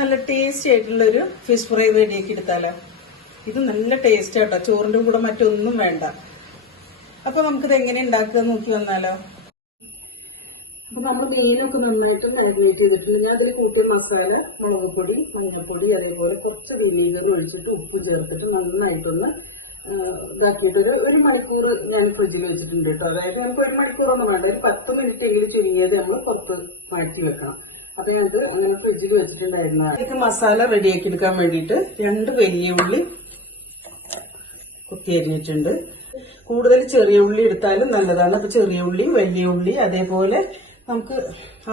നല്ല ടേസ്റ്റി ആയിട്ടുള്ള ഒരു ഫിഷ് ഫ്രൈ റെഡിയാക്കി എടുത്താലോ? ഇത് നല്ല ടേസ്റ്റ് ആട്ടോ ചോറിന്റെ കൂടെ മറ്റൊന്നും വേണ്ട. അപ്പൊ നമുക്കിത് എങ്ങനെ ഉണ്ടാക്കുക നോക്കി വന്നാലോ? അപ്പൊ നമ്മൾ മീനൊക്കെ നന്നായിട്ട് മാരിനേറ്റ് ചെയ്തിട്ട് ഞാൻ അതിൽ കൂട്ടിയ മസാല മുളക് പൊടി മഞ്ഞൾപ്പൊടി അതേപോലെ കുറച്ച് വിനീഗർ ഒഴിച്ചിട്ട് ഉപ്പ് ചേർത്തിട്ട് നന്നായിട്ടൊന്ന് ഇതാക്കിയിട്ട് ഒരു മണിക്കൂർ ഞാൻ ഫ്രിഡ്ജിൽ വെച്ചിട്ടുണ്ട് കേട്ടോ. അതായത് നമുക്ക് ഒരു മണിക്കൂറൊന്നും വേണ്ട. ഒരു പത്ത് മിനിറ്റ് എങ്കിലും ചുരുങ്ങിയത് നമ്മൾ പുറത്ത് മാറ്റി വെക്കണം. ഞങ്ങൾക്ക് അങ്ങനെ ഫ്രിഡ്ജിൽ വെച്ചിട്ടുണ്ടായിരുന്നു. മസാല റെഡിയാക്കി എടുക്കാൻ വേണ്ടിയിട്ട് രണ്ട് വലിയ ഉള്ളി കുത്തി അരിഞ്ഞിട്ടുണ്ട്. കൂടുതൽ ചെറിയ ഉള്ളി എടുത്താലും നല്ലതാണ്. അപ്പൊ ചെറിയ ഉള്ളി വലിയ ഉള്ളി അതേപോലെ നമുക്ക്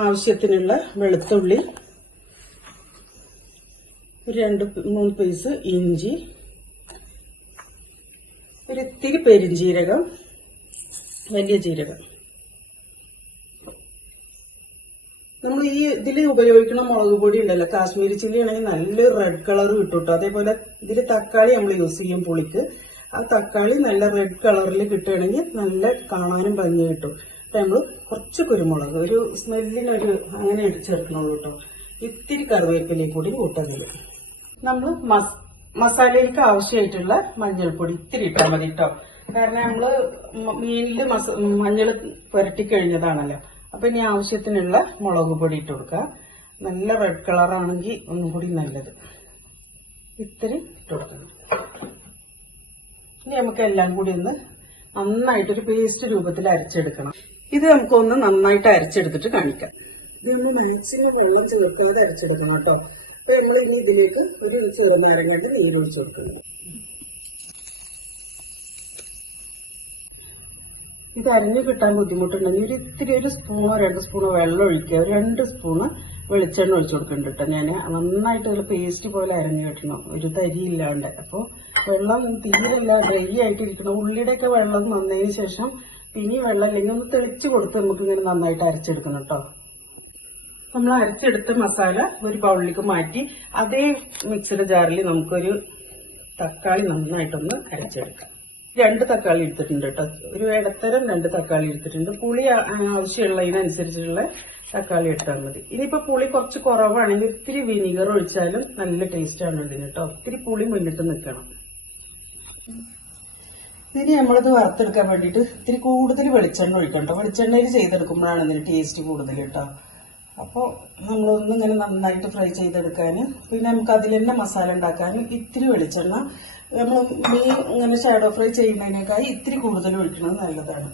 ആവശ്യത്തിനുള്ള വെളുത്തുള്ളി ഒരു രണ്ട് മൂന്ന് പീസ് ഇഞ്ചി ഒരു ഇത്തിരി പെരിഞ്ജീരകം വലിയ ജീരകം. നമ്മൾ ഈ ഇതിൽ ഉപയോഗിക്കുന്ന മുളക് പൊടി ഉണ്ടല്ലോ കാശ്മീരി ചില്ലി ആണെങ്കിൽ നല്ല റെഡ് കളർ കിട്ടും അതേപോലെ ഇതിൽ തക്കാളി നമ്മൾ യൂസ് ചെയ്യും പുളിക്ക്. ആ തക്കാളി നല്ല റെഡ് കളറിൽ കിട്ടുകയാണെങ്കിൽ നല്ല കാണാനും ഭംഗി കിട്ടും. നമ്മൾ കുറച്ച് കുരുമുളക് ഒരു സ്മെല്ലിനൊരു അങ്ങനെ ചേർക്കണുള്ളൂ കേട്ടോ ഇത്തിരി കറിവേപ്പിലയും കൂടി കൂട്ടുന്നത് നമ്മൾ മസാലയിലേക്ക് ആവശ്യമായിട്ടുള്ള മഞ്ഞൾപ്പൊടി ഇത്തിരി ഇട്ടാൽ മതി കേട്ടോ കാരണം നമ്മൾ മീനിൽ മഞ്ഞൾ പുരട്ടി കഴിഞ്ഞതാണല്ലോ. അപ്പൊ ഇനി ആവശ്യത്തിനുള്ള മുളക് പൊടി ഇട്ട് കൊടുക്കുക. നല്ല റെഡ് കളർ ആണെങ്കിൽ ഒന്നും കൂടി നല്ലത്. ഇത്തിരി ഇട്ട് കൊടുക്കണം. ഇനി നമുക്ക് എല്ലാം കൂടി ഒന്ന് നന്നായിട്ടൊരു പേസ്റ്റ് രൂപത്തിൽ അരച്ചെടുക്കണം. ഇത് നമുക്കൊന്ന് നന്നായിട്ട് അരച്ചെടുത്തിട്ട് കാണിക്കാം. ഇത് നമ്മൾ മാക്സിമം വെള്ളം ചേർക്കാതെ അരച്ചെടുക്കണം കേട്ടോ. അപ്പൊ നമ്മൾ ഇനി ഇതിലേക്ക് ഒരു ചെറുനാരങ്ങാട്ട് നീര് ഒഴിച്ചു കൊടുക്കണം ഇത് അരിഞ്ഞു കിട്ടാൻ ബുദ്ധിമുട്ടുണ്ടെങ്കിൽ ഒരു ഇത്തിരി ഒരു സ്പൂണോ രണ്ട് സ്പൂണോ വെള്ളം ഒഴിക്കുക. രണ്ട് സ്പൂണ് വെളിച്ചെണ്ണ ഒഴിച്ചു കൊടുക്കുന്നുണ്ട് കേട്ടോ ഞാൻ നന്നായിട്ട് ഒരു പേസ്റ്റ് പോലെ അരഞ്ഞു കിട്ടണം. ഒരു തരി ഇല്ലാണ്ട്. അപ്പോൾ വെള്ളം തീരല്ല ഡ്രൈ ആയിട്ടിരിക്കണം. ഉള്ളിയുടെയൊക്കെ വെള്ളം നന്നതിന് ശേഷം പിന്നെ വെള്ളം ഇല്ലെങ്കിൽ ഒന്ന് തെളിച്ച് കൊടുത്ത് നമുക്ക് ഇങ്ങനെ നന്നായിട്ട് അരച്ചെടുക്കണം കേട്ടോ നമ്മൾ അരച്ചെടുത്ത മസാല ഒരു ബൗളിലേക്ക് മാറ്റി അതേ മിക്സിയുടെ ജാറിൽ നമുക്കൊരു തക്കാളി നന്നായിട്ടൊന്ന് അരച്ചെടുക്കാം. രണ്ട് തക്കാളി എടുത്തിട്ടുണ്ട് കേട്ടോ ഒരു ഇടത്തരം രണ്ട് തക്കാളി എടുത്തിട്ടുണ്ട്. പുളി ആവശ്യമുള്ളതിനനുസരിച്ചുള്ള തക്കാളി എടുത്താൽ മതി. ഇനിയിപ്പോ പുളി കുറച്ച് കുറവാണെങ്കിൽ ഇത്തിരി വിനീഗർ ഒഴിച്ചാലും നല്ല ടേസ്റ്റ് ആണ് ഇതിന് കേട്ടോ ഒത്തിരി പുളി മുന്നിട്ട് നിൽക്കണം. ഇനി നമ്മളിത് വറുത്തെടുക്കാൻ വേണ്ടിയിട്ട് ഇത്തിരി കൂടുതൽ വെളിച്ചെണ്ണ ഒഴിക്കണ്ടോ വെളിച്ചെണ്ണയിൽ ചെയ്തെടുക്കുമ്പോഴാണ് ഇതിന് ടേസ്റ്റ് കൂടുതൽ കേട്ടോ അപ്പോൾ നമ്മളൊന്നിങ്ങനെ നന്നായിട്ട് ഫ്രൈ ചെയ്തെടുക്കാൻ. പിന്നെ നമുക്ക് അതിൽ തന്നെ മസാല ഉണ്ടാക്കാൻ ഇത്തിരി വെളിച്ചെണ്ണ നമ്മൾ മീൻ ഇങ്ങനെ ഷാഡോ ഫ്രൈ ചെയ്യുന്നതിനേക്കാൾ ഇത്തിരി കൂടുതൽ ഒഴിക്കുന്നത് നല്ലതാണ്.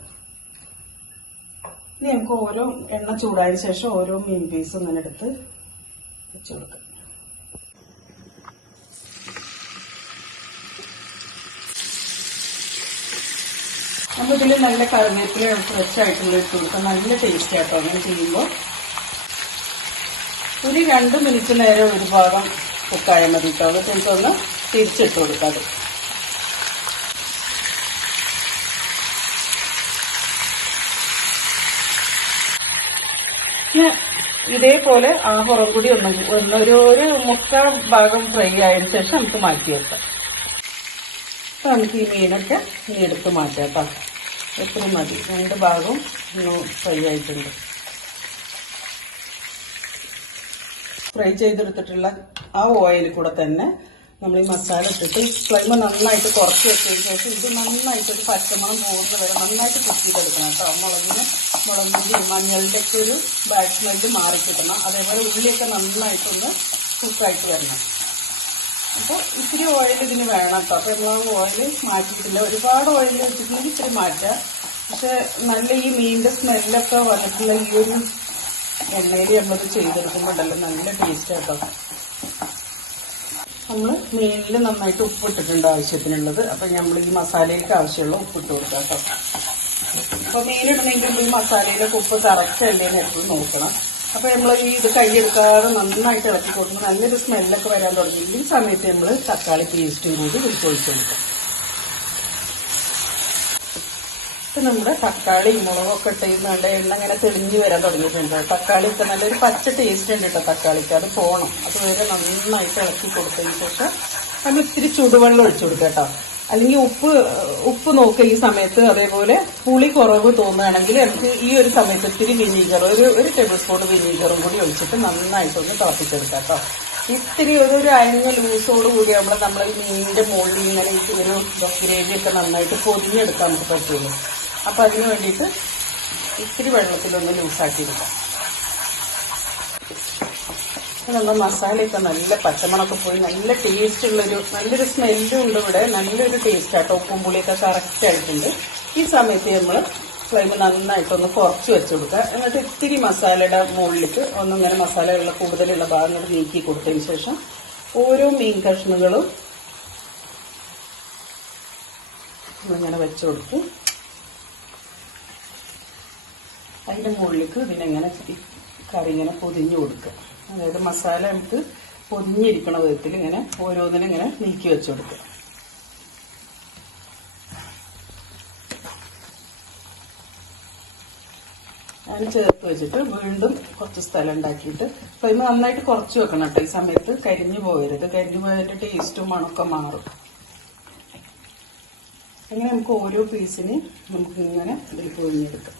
ഇനി നമുക്ക് ഓരോ എണ്ണ ചൂടായതിനു ശേഷം ഓരോ മീൻ പീസ് ഇങ്ങനെ എടുത്ത് വെച്ച് കൊടുക്കാം. ഇതിൽ നല്ല കറിവേപ്പില ഫ്രഷ് ആയിട്ടുള്ള ഇട്ട് കൊടുക്കാം. നല്ല ടേസ്റ്റ് ആട്ടോ അങ്ങനെ ചെയ്യുമ്പോൾ ഒരു രണ്ട് മിനിറ്റ് നേരം ഒരു ഭാഗം കുക്കായ മതി കേട്ടോ അത് എനിക്കൊന്ന് തിരിച്ചിട്ട് കൊടുക്കാം ഇതേപോലെ ആ പുറം കൂടി ഒന്നും ഒരു ഒരു മുക്കാൽ ഭാഗം ഫ്രൈ ആയതിനു ശേഷം നമുക്ക് മാറ്റി വെക്കാം നമുക്ക് ഈ മീനൊക്കെ ഇനി എടുത്ത് മാറ്റാം. കേട്ടോ എത്ര മതി? രണ്ട് ഭാഗവും ഒന്ന് ഫ്രൈ ആയിട്ടുണ്ട്. ഫ്രൈ ചെയ്തെടുത്തിട്ടുള്ള ആ ഓയിലിൽ കൂടെ തന്നെ നമ്മൾ ഈ മസാല ഇട്ടിട്ട് ഫ്ലെയിം നന്നായിട്ട് കുറച്ച് വെച്ചതിന് ശേഷം ഇത് നന്നായിട്ട് ഒരു പച്ചമണം പോകുന്ന വരെ നന്നായിട്ട് കുക്ക് ചെയ്തെടുക്കണം കേട്ടോ. മുളകിന് മുളകിന്റെ മഞ്ഞളിന്റെ ഒക്കെ ഒരു ബാഡ് മാറി കിട്ടണം. അതേപോലെ ഉള്ളിയൊക്കെ നന്നായിട്ടൊന്ന് കുക്കായിട്ട് വരണം. അപ്പോൾ ഇത്തിരി ഓയിൽ ഇതിന് വേണം കേട്ടോ. അപ്പോൾ നമ്മൾ ഓയിൽ മാറ്റിയിട്ടില്ല. ഒരുപാട് ഓയിൽ വെച്ചിട്ടുണ്ടെങ്കിൽ ഇത്തിരി മാറ്റുക പക്ഷെ നല്ല ഈ മീനിന്റെ സ്മെല്ലൊക്കെ വന്നിട്ടുള്ള ഈ ഒരു എണ്ണയിൽ നമ്മളത് ചെയ്തെടുക്കുമ്പോൾ ഉണ്ടല്ലോ നല്ല ടേസ്റ്റ് കേട്ടോ. നമ്മൾ മീനിൽ നന്നായിട്ട് ഉപ്പ് ഇട്ടിട്ടുണ്ട് ആവശ്യത്തിനുള്ളത്. അപ്പം നമ്മൾ ഈ മസാലയിലേക്ക് ആവശ്യമുള്ള ഉപ്പ് ഇട്ട് കൊടുക്കാം കേട്ടോ. അപ്പോൾ മീനിടണമെങ്കിൽ ഈ മസാലയിലെ ഉപ്പ് കറക്റ്റ് അല്ലേന്ന് എപ്പോഴും നോക്കണം. അപ്പോൾ നമ്മൾ ഈ ഇത് കൈയെടുക്കാതെ നന്നായിട്ട് ഇളക്കി കൊടുക്കുമ്പോൾ നല്ലൊരു സ്മെല്ലൊക്കെ വരാൻ തുടങ്ങി. ഈ സമയത്ത് നമ്മൾ തക്കാളി പേസ്റ്റും കൂടി ഒഴിച്ച് കൊടുക്കും. നമ്മുടെ തക്കാളി മുളകൊക്കെ ഇട്ടുന്നുണ്ട് എണ്ണ ഇങ്ങനെ തെളിഞ്ഞു വരാൻ തുടങ്ങിയിട്ടുണ്ട്. തക്കാളി ഒക്കെ നല്ലൊരു പച്ച ടേസ്റ്റ് ഉണ്ട് കേട്ടോ തക്കാളിക്ക്. അത് പോണം. അതുവരെ നന്നായിട്ട് ഇളക്കി കൊടുത്തതിന് ശേഷം നമ്മൾ ഇത്തിരി ചൂടുവെള്ളം ഒഴിച്ചു കൊടുക്കുക കേട്ടോ. അല്ലെങ്കിൽ ഉപ്പ് ഉപ്പ് നോക്കുക ഈ സമയത്ത് അതേപോലെ പുളി കുറവ് തോന്നുകയാണെങ്കിൽ നമുക്ക് ഈ ഒരു സമയത്ത് ഇത്തിരി വിനീഗർ ഒരു ഒരു ടേബിൾ സ്പൂൺ വിനീഗറും കൂടി ഒഴിച്ചിട്ട് നന്നായിട്ടൊന്ന് തിളപ്പിച്ചെടുക്കാം കേട്ടോ. ഇത്തിരി ഒരു ഒരു അയഞ്ഞ ലൂസോട് കൂടി നമ്മൾ ഈ മീനിന്റെ മുകളിൽ ഇങ്ങനെ ഒരു ഗ്രേവി ഒക്കെ നന്നായിട്ട് പൊതിഞ്ഞെടുക്കാൻ നമുക്ക് പറ്റുള്ളൂ. അപ്പൊ അതിന് വേണ്ടിയിട്ട് ഇത്തിരി വെള്ളത്തിലൊന്ന് ലൂസാക്കിയെടുക്കാം. എടുക്കാം നമ്മൾ മസാലയൊക്കെ നല്ല പച്ചമുളക് പോയി നല്ല ടേസ്റ്റ് ഉള്ളൊരു നല്ലൊരു സ്മെല്ലും ഉണ്ട് ഇവിടെ. നല്ലൊരു ടേസ്റ്റ് ആട്ടോ. ഉപ്പും പുളിയൊക്കെ കറക്റ്റ് ആയിട്ടുണ്ട്. ഈ സമയത്ത് നമ്മൾ ഫ്ലെയിം നന്നായിട്ടൊന്ന് കുറച്ച് വെച്ച് കൊടുക്കുക. എന്നിട്ട് ഇത്തിരി മസാലയുടെ മുകളിലേക്ക് ഒന്നിങ്ങനെ മസാലയുള്ള കൂടുതലുള്ള ഭാഗങ്ങൾ നീക്കി കൊടുത്തതിന് ശേഷം ഓരോ മീൻ കഷ്ണങ്ങളും ഇങ്ങനെ വെച്ച് കൊടുത്ത് അതിന്റെ മുകളിലേക്ക് ഇതിനെങ്ങനെ കറി ഇങ്ങനെ പൊതിഞ്ഞു കൊടുക്കുക. അതായത് മസാല നമുക്ക് പൊതിഞ്ഞിരിക്കണ വിധത്തിൽ ഇങ്ങനെ ഓരോന്നിനും ഇങ്ങനെ നീക്കി വെച്ച് കൊടുക്കുക. ഞാൻ ചേർത്ത് വെച്ചിട്ട് വീണ്ടും കുറച്ച് സ്ഥലം ഉണ്ടാക്കിയിട്ട് ഫ്ലെയിം നന്നായിട്ട് കുറച്ച് വെക്കണം കേട്ടോ. ഈ സമയത്ത് കരിഞ്ഞു പോകരുത്. കരിഞ്ഞു പോയതിന്റെ ടേസ്റ്റും മണമൊക്കെ മാറും. അങ്ങനെ നമുക്ക് ഓരോ പീസിന് നമുക്ക് ഇങ്ങനെ ഇതിൽ പൊതിഞ്ഞെടുക്കാം.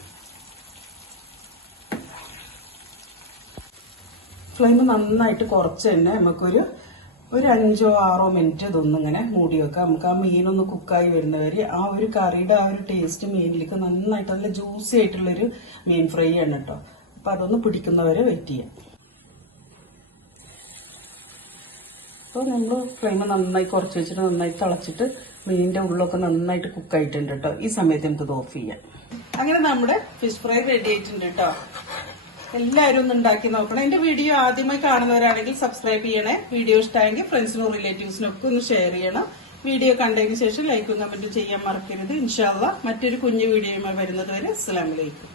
ഫ്ലെയിം നന്നായിട്ട് കുറച്ച് തന്നെ നമുക്കൊരു ഒരു അഞ്ചോ ആറോ മിനിറ്റ് ഇതൊന്നും ഇങ്ങനെ മൂടി വെക്കാം. നമുക്ക് ആ മീനൊന്ന് കുക്കായി വരുന്നവരെ ആ ഒരു കറിയുടെ ആ ഒരു ടേസ്റ്റ് മീനിലേക്ക് നന്നായിട്ട് നല്ല ജ്യൂസി ആയിട്ടുള്ളൊരു മീൻ ഫ്രൈ ആണ് കേട്ടോ. അപ്പൊ അതൊന്ന് പിടിക്കുന്നവരെ വെയിറ്റ് ചെയ്യാം. അപ്പോൾ നമ്മൾ ഫ്ലെയിം നന്നായി കുറച്ച് വെച്ചിട്ട് നന്നായി തിളച്ചിട്ട് മീനിന്റെ ഉള്ളൊക്കെ നന്നായിട്ട് കുക്കായിട്ടുണ്ട് കേട്ടോ. ഈ സമയത്ത് നമുക്ക് ഇത് ഓഫ് ചെയ്യാം. അങ്ങനെ നമ്മുടെ ഫിഷ് ഫ്രൈ റെഡി ആയിട്ടുണ്ട് കേട്ടോ. എല്ലാവരും ഒന്ന് ഉണ്ടാക്കി നോക്കണം. എന്റെ വീഡിയോ ആദ്യമായി കാണുന്നവരാണെങ്കിൽ സബ്സ്ക്രൈബ് ചെയ്യണേ. വീഡിയോ ഇഷ്ടമായെങ്കിൽ ഫ്രണ്ട്സിനും റിലേറ്റീവ്സിനും ഒക്കെ ഒന്ന് ഷെയർ ചെയ്യണം. വീഡിയോ കണ്ടതിന് ശേഷം ലൈക്കും കമന്റും ചെയ്യാൻ മറക്കരുത്. ഇൻഷാല്ല മറ്റൊരു കുഞ്ഞു വീഡിയോയുമായി വരുന്നത് വരെ. അസ്സലാമലൈക്കും